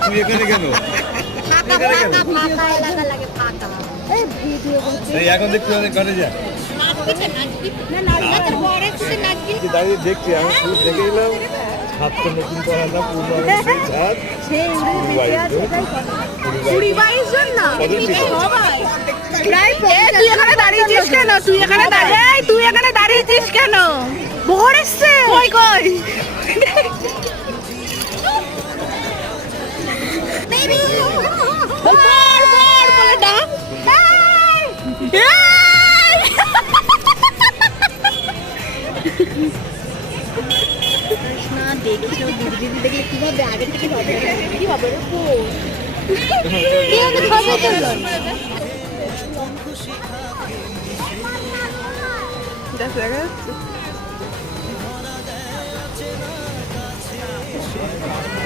তুই এখানে কেন? এখন দেখতে হবে ঘরে যা দাঁড়িয়ে দেখছি আমি শুধু দেখে এলাম হাত তো নতুন করা না পুরো ছাদ 20-22 জন না কত সবাই তুই এখানে দাঁড়িয়েছিস কেন? তুই এখানে দাঁড়িয়েছিস কেন? বর এসছে কই কই বর বর বলে ডাক না দেখছো দিদি দেখলে কি ভাবে আগে থেকে ভাবে কি ভাবে কি হবে খাবে চলো দেখা যাচ্ছে